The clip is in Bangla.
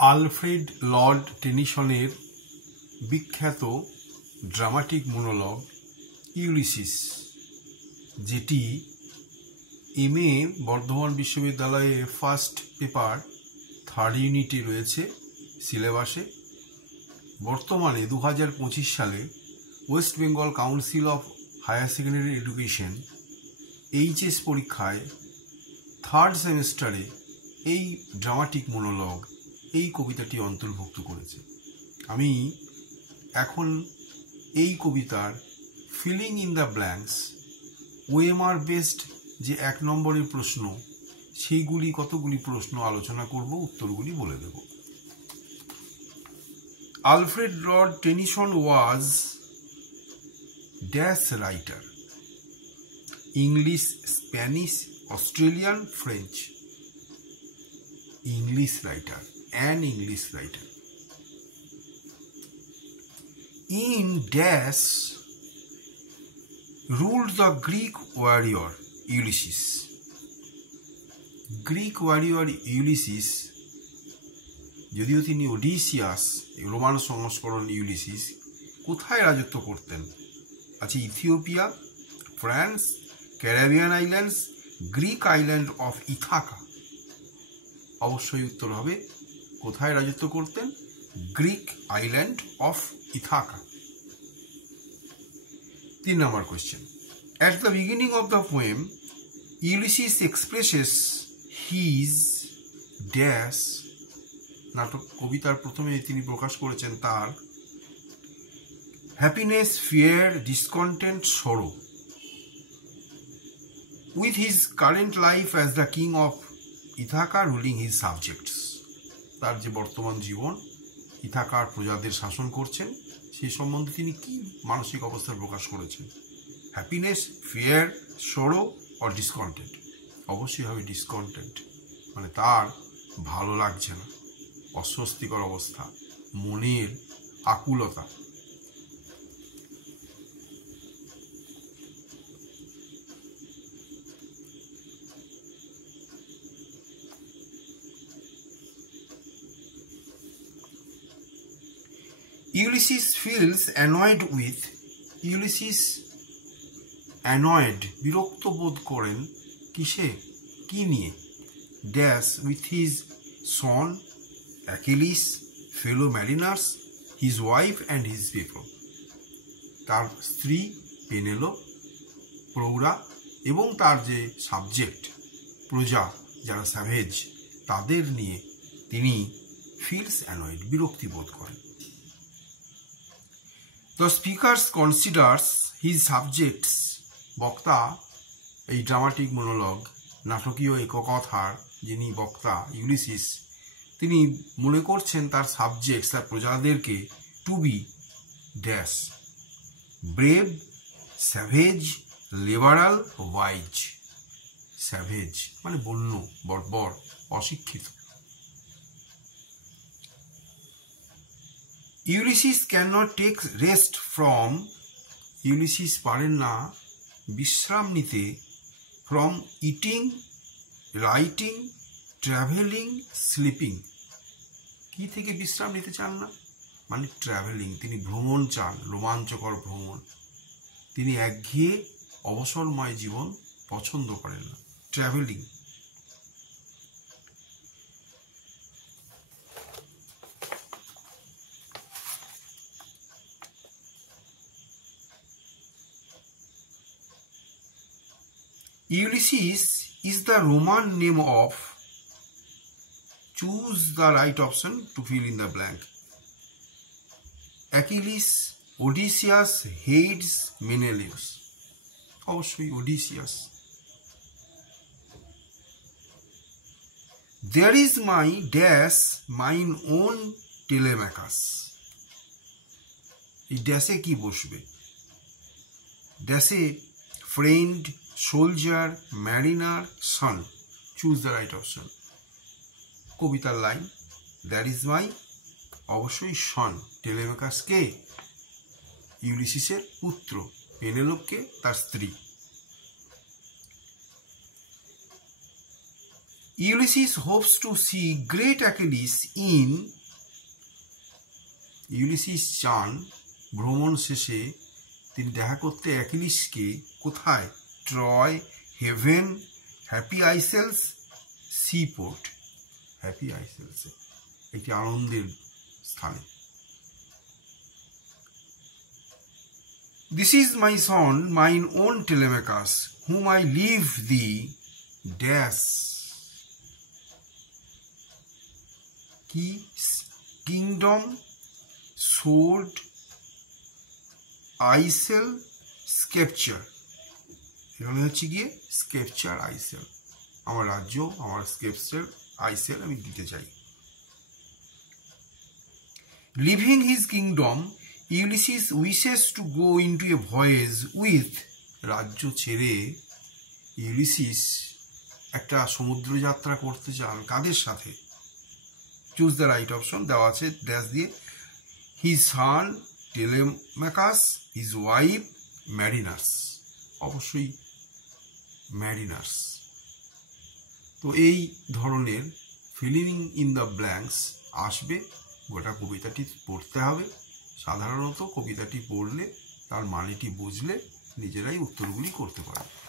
আলফ্রেড লর্ড টেনিসনের বিখ্যাত ড্রামাটিক মনোলগ ইউলিসিস, যেটি এমএ বর্ধমান বিশ্ববিদ্যালয়ে ফার্স্ট পেপার 3rd ইউনিটে রয়েছে সিলেবাসে। বর্তমানে 2025 সালে West Bengal Council of Higher Secondary Education HS পরীক্ষায় 3rd সেমিস্টারে এই ড্রামাটিক মনোলগ এই কবিতাটি অন্তর্ভুক্ত করেছে। আমি এখন এই কবিতার filling in the blanks, OMR based যে 1 নম্বরের প্রশ্ন, সেইগুলি কতগুলি প্রশ্ন আলোচনা করব, উত্তরগুলি বলে দেব। Alfred Lord Tennyson was dash writer, English, Spanish, Australian, French. English writer, an English writer. In dash ruled the Greek warrior Ulysses. Greek warrior Ulysses, যদিও তিনি ওডিসিয়াস, রোমান সংস্করণ ইউলিসিস, কোথায় রাজত্ব করতেন? আছে Ethiopia, France, Caribbean islands, Greek island of Ithaca. অবশ্যই উত্তর হবে কোথায় রাজত্ব করতেন? Greek island of Ithaca. 3 number question. At the beginning of the poem, Ulysses expresses his dash, নাটক কবিতার প্রথমে তিনি প্রকাশ করেছেন তার happiness, fear, discontent, sorrow with his current life as the king of Ithaca ruling his subjects. তার যে বর্তমান জীবন, ইথাকার প্রজাদের শাসন করছেন, সেই সম্বন্ধে তিনি কি মানসিক অবস্থার প্রকাশ করেছেন? হ্যাপিনেস, ফিয়ার, সরো অর ডিসকন্টেন্ট? অবশ্যই হবে ডিসকন্টেন্ট, মানে তার ভালো লাগছে না, অস্বস্তিকর অবস্থা, মনের আকুলতা। Ulysses feels annoyed with, Ulysses annoyed, বিরক্ত বোধ করেন কিসে, কি নিয়ে? Dash with his son Achilles, fellow mariners, his wife and his people. তার স্ত্রী পেনেলো, প্রৌঢ়া এবং তার যে সাবজেক্ট, প্রজা যারা স্যাভেজ, তাদের নিয়ে তিনি ফিলস অ্যানয়েড, বিরক্তি বোধ করেন। The speaker considers his subjects, বক্তা এই ড্রামাটিক মনোলগ নাটকীয় এককথার যিনি বক্তা ইউলিসিস, তিনি মনে করছেন তার সাবজেক্টস, তার প্রজাদেরকে to be dash brave, savage, liberal, wise. Savage মানে বন্য, বর্বর, অশিক্ষিত। Ulysses cannot take rest from, Ulysses পারেন না বিশ্রাম নিতে, from eating, writing, traveling, sleeping। কি থেকে বিশ্রাম নিতে চান না? মানে ট্রাভেলিং, তিনি ভ্রমণ চান, রোমাঞ্চকর ভ্রমণ। তিনি একঘেয়ে অবসরময় জীবন পছন্দ করেন না, travelling. Ulysses is the Roman name of, choose the right option to fill in the blank. Achilles, Odysseus, Hades, Menelaus। অবশ্যই Odysseus। There is my dash, mine own Telemachus। এই ড্যাশে কি বসবে? ড্যাশে friend, soldier, mariner, son. Choose the right option. কবিতার লাইন, দ্যাট ইজ মাই, অবশ্যই সন। টেলেমাকাস কে? ইউলিসিসের পুত্র। পেনেলোপকে তার স্ত্রী। Ulysses hopes to see great Achilles in Ulysses চান ভ্রমণ শেষে তিনি দেখা করতে অ্যাকিলিসকে কোথায়? Troy, heaven, happy isles, seaport. Happy আইসেলসে, একটি আনন্দের স্থানে। This is my son, mine own Telemachus, whom I leave thee, dash. Kingdom, sword, আইসেল, স্কেপচার। এখানে হচ্ছে গিয়ে স্কেপচার, আইসেল। আমার রাজ্য, আমার স্কেপচার, আইসেল আমি দিতে চাই। Living his kingdom, Ulysses wishes to go into a voice with. রাজ্য ছেড়ে ইউলিসিস একটা সমুদ্রযাত্রা করতে চান। কাদের সাথে? চুজ দ্য রাইট অপশন দেওয়া আছে ড্যাশ দিয়ে। His son Telemachus, his wife, mariners. অবশ্যই ম্যারিনার্স। তো এই ধরনের ফিলিং ইন দ্য ব্ল্যাঙ্কস আসবে। গোটা কবিতাটি পড়তে হবে। সাধারণত কবিতাটি পড়লে তার মানেটি বুঝলে নিজেরাই উত্তরগুলি করতে পারে।